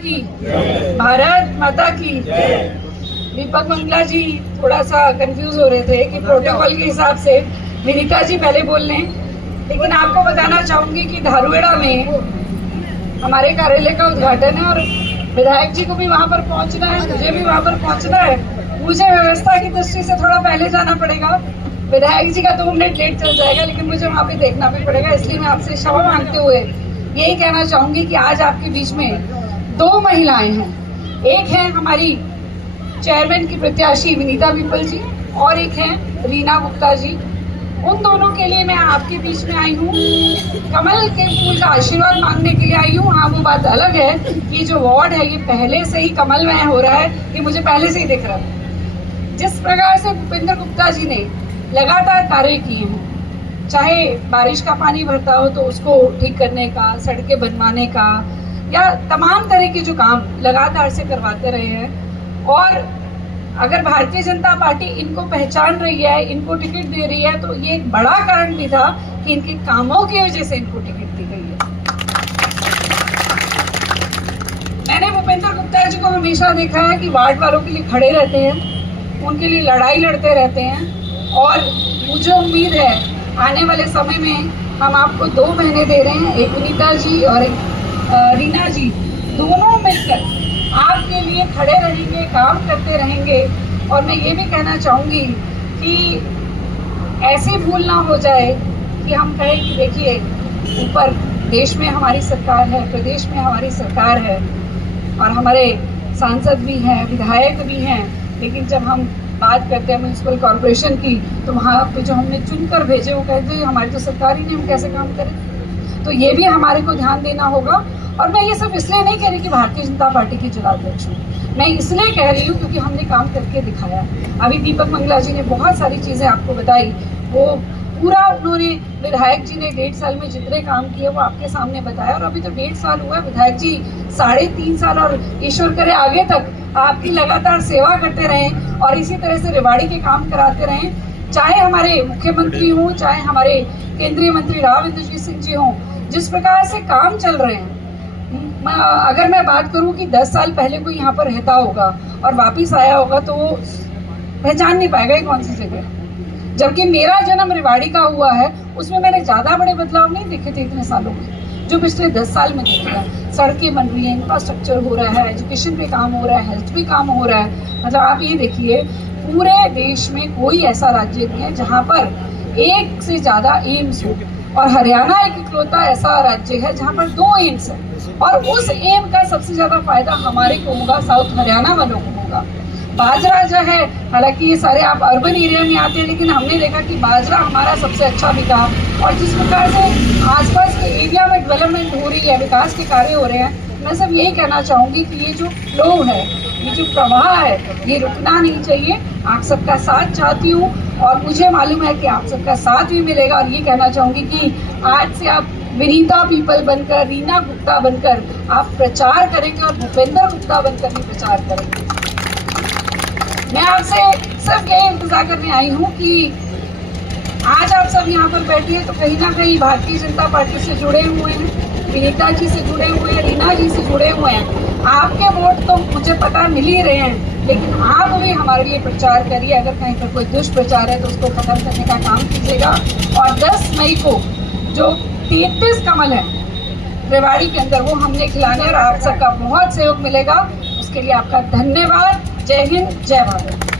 की भारत माता की। दीपक मंगला जी थोड़ा सा कंफ्यूज हो रहे थे कि प्रोटोकॉल के हिसाब से विनीता जी पहले बोल लें, लेकिन आपको बताना चाहूंगी कि धारुएड़ा में हमारे कार्यालय का उद्घाटन है और विधायक जी को भी वहां पर पहुंचना है, मुझे भी वहां पर पहुंचना है। मुझे व्यवस्था की दृष्टि से थोड़ा पहले जाना पड़ेगा, विधायक जी का 2 मिनट लेट चल जाएगा, लेकिन मुझे वहां पे देखना भी पड़ेगा। इसलिए मैं आपसे क्षमा मांगते हुए यही कहना चाहूंगी कि आज आपके बीच में 2 महिलाएं हैं। एक है हमारी चेयरमैन की प्रत्याशी विनीता पीपल जी और एक है रीना गुप्ता जी। उन दोनों के लिए मैं आपके बीच में आई हूँ, कमल के फूल का आशीर्वाद मांगने के लिए आई हूँ। हाँ, वो बात अलग है कि जो वार्ड है ये पहले से ही कमलमय हो रहा है, ये मुझे पहले से ही दिख रहा है। जिस प्रकार से भूपेंद्र गुप्ता जी ने लगातार कार्य किए हैं, चाहे बारिश का पानी भरता हो तो उसको ठीक करने का, सड़कें बनवाने का, या तमाम तरह के जो काम लगातार से करवाते रहे हैं। और अगर भारतीय जनता पार्टी इनको पहचान रही है, इनको टिकट दे रही है, तो ये एक बड़ा कारण भी था कि इनके कामों की वजह से इनको टिकट दी गई है। मैंने भूपेंद्र गुप्ता जी को हमेशा देखा है कि वार्ड वालों के लिए खड़े रहते हैं, उनके लिए लड़ाई लड़ते रहते हैं। और मुझे उम्मीद है आने वाले समय में हम आपको 2 महीने दे रहे हैं, एक विनीता जी और एक रीना जी, दोनों मिलकर आपके लिए खड़े रहेंगे, काम करते रहेंगे। और मैं ये भी कहना चाहूँगी कि ऐसी भूल ना हो जाए कि हम कहें कि देखिए ऊपर देश में हमारी सरकार है, प्रदेश में हमारी सरकार है और हमारे सांसद भी हैं, विधायक भी हैं, लेकिन जब हम बात करते हैं म्यूनसिपल कॉरपोरेशन की तो वहाँ पे जो हमने चुनकर भेजे वो कहते हैं हमारी तो सरकार ही नहीं, हम कैसे काम करें। तो ये भी हमारे को ध्यान देना होगा। और मैं ये सब इसलिए नहीं कह रही कि भारतीय जनता पार्टी की जिलाध्यक्ष हूँ, मैं इसलिए कह रही हूँ क्योंकि हमने काम करके दिखाया। अभी दीपक मंगला जी ने बहुत सारी चीज़ें आपको बताई, वो पूरा उन्होंने, विधायक जी ने 1.5 साल में जितने काम किए वो आपके सामने बताया। और अभी तो 1.5 साल हुआ है, विधायक जी 3.5 साल और ईश्वर करे आगे तक आपकी लगातार सेवा करते रहें और इसी तरह से रेवाड़ी के काम कराते रहें। चाहे हमारे मुख्यमंत्री हों, चाहे हमारे केंद्रीय मंत्री राव इंद्रजीत सिंह जी हों, जिस प्रकार से काम चल रहे हैं, अगर मैं बात करूं कि 10 साल पहले कोई यहाँ पर रहता होगा और वापिस आया होगा तो वो पहचान नहीं पाएगा ये कौन सी जगह है। जबकि मेरा जन्म रेवाड़ी का हुआ है, उसमें मैंने ज़्यादा बड़े बदलाव नहीं देखे थे इतने सालों में, जो पिछले 10 साल में देखे हैं। सड़कें बन रही हैं, इंफ्रास्ट्रक्चर हो रहा है, एजुकेशन पे काम हो रहा है, हेल्थ पे काम हो रहा है। मतलब आप ये देखिए पूरे देश में कोई ऐसा राज्य नहीं है जहाँ पर 1 से ज़्यादा एम्स हो, और हरियाणा एक इकलौता ऐसा राज्य है जहाँ पर 2 एम्स है। और उस एम का सबसे ज्यादा फायदा हमारे को होगा, साउथ हरियाणा वालों को होगा। बाजरा जो है, हालांकि ये सारे आप अर्बन एरिया में आते हैं, लेकिन हमने देखा कि बाजरा हमारा सबसे अच्छा बिका। और जिस प्रकार से आसपास के एरिया में डेवलपमेंट हो रही है, विकास के कार्य हो रहे हैं, मैं सब यही कहना चाहूँगी कि ये जो फ्लो है, ये जो प्रवाह है, ये रुकना नहीं चाहिए। आप सबका साथ चाहती हूँ और मुझे मालूम है कि आप सबका साथ भी मिलेगा। और ये कहना चाहूँगी कि आज से आप विनीता पीपल बनकर, रीना गुप्ता बनकर आप प्रचार करेंगे और भूपेंद्र गुप्ता बनकर भी प्रचार करेंगे। मैं आपसे सिर्फ यही इंतजार करने आई हूँ कि आज आप सब यहाँ पर बैठे हैं तो कहीं ना कहीं भारतीय जनता पार्टी से जुड़े हुए हैं, विनीता जी से जुड़े हुए हैं, रीना जी से जुड़े हुए हैं। आपके वोट तो मुझे पता मिल ही रहे हैं, लेकिन आप भी हमारे लिए प्रचार करिए। अगर कहीं पर कोई दुष्प्रचार है तो उसको खत्म करने का काम कीजिएगा। और 10 मई को जो 33 कमल है रेवाड़ी के अंदर, वो हमने खिलाने और आप सबका बहुत सहयोग मिलेगा। उसके लिए आपका धन्यवाद। जय हिंद, जय भारत।